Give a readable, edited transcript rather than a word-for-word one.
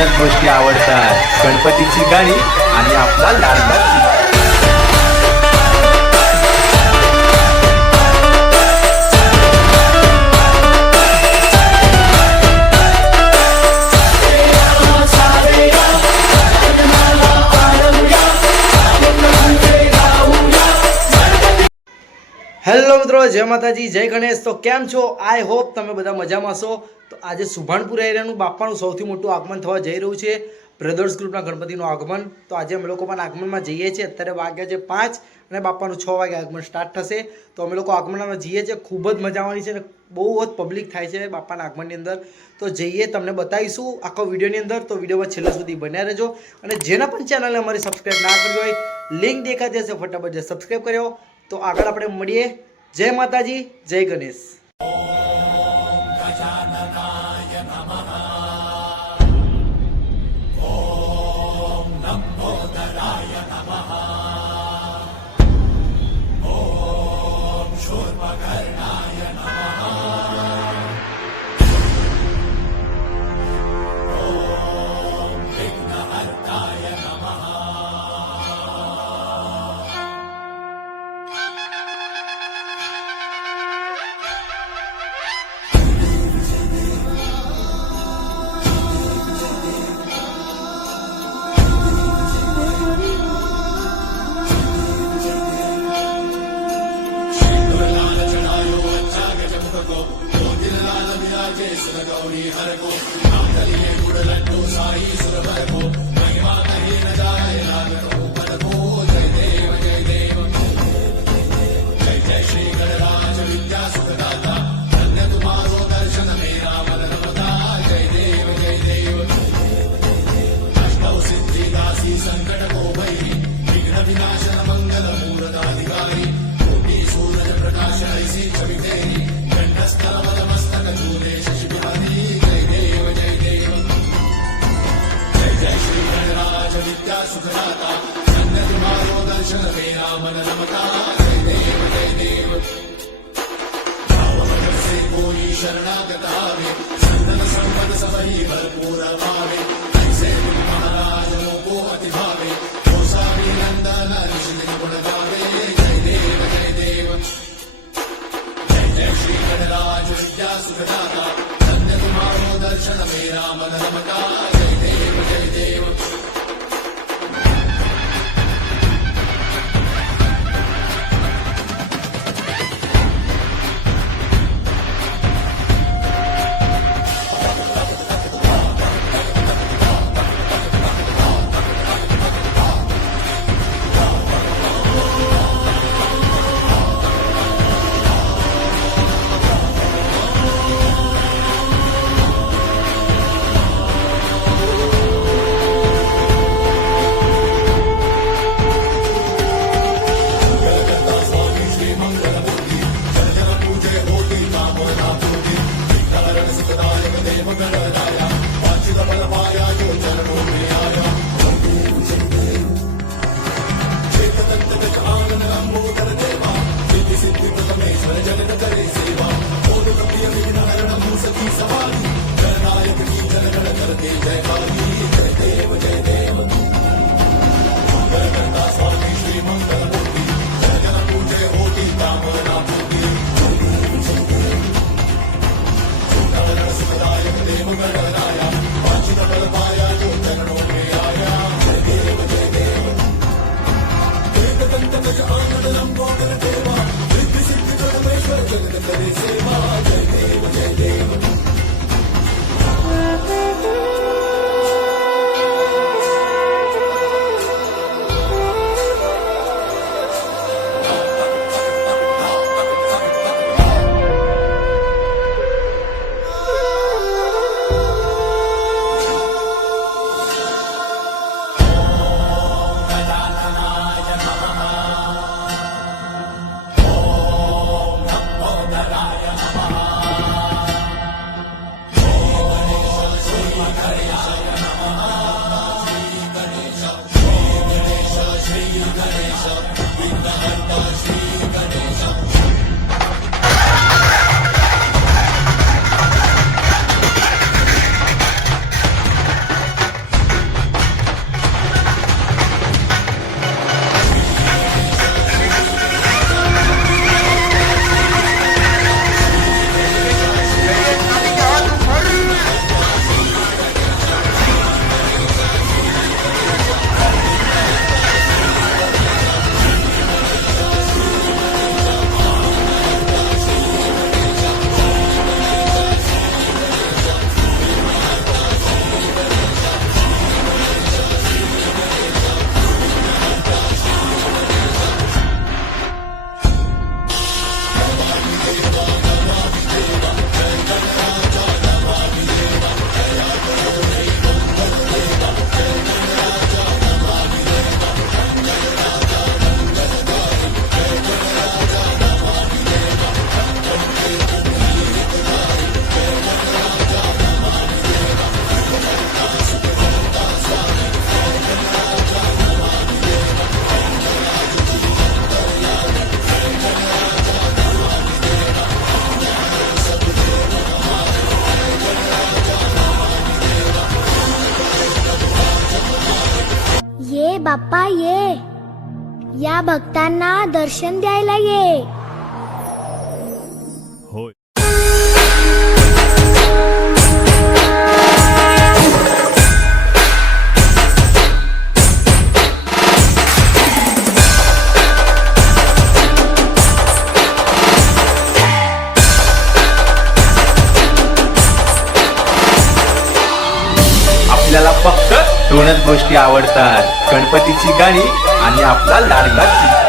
दोनच गोष्टी आवडतात, गणपतीची गाणी आणि आपला लाडका. હેલો મિત્રો, જય માતાજી, જય ગણેશ. તો કેમ છો? આઈ હોપ તમે બધા મજામાં છો. તો આજે સુભાનપુર એરિયાનું બાપાનું સૌથી મોટું આગમન થવા જઈ રહ્યું છે, બ્રધર્સ ગ્રુપના ગણપતિનું આગમન. તો આજે અમે લોકો પણ આગમનમાં જઈએ છીએ. અત્યારે વાગ્યા છે 5 અને બાપાનું 6 વાગે આગમન સ્ટાર્ટ થશે. તો અમે લોકો આગમનમાં જઈએ છીએ. ખૂબ જ મજા આવવાની છે અને બહુ જ પબ્લિક થાય છે બાપાના આગમનની અંદર. તો જઈએ, તમને બતાવીશું આખો વિડીયોની અંદર. તો વિડીયોમાં છેલ્લે સુધી બન્યા રહેજો. અને જેના પણ ચેનલને અમારી સબસ્ક્રાઈબ ના કરી હોય, લિંક દેખાતી હશે, ફટાફટ સબસ્ક્રાઈબ કર્યો. તો આગળ આપણે મળીએ. જય માતાજી, જય ગણેશ. बाप्पा ये, या भक्तांना दर्शन द्यायला ये. आपल्याला फक्त दोनच गोष्टी आवडतात, गणपतीची गाणी आणि आपला लाडका चिमटा.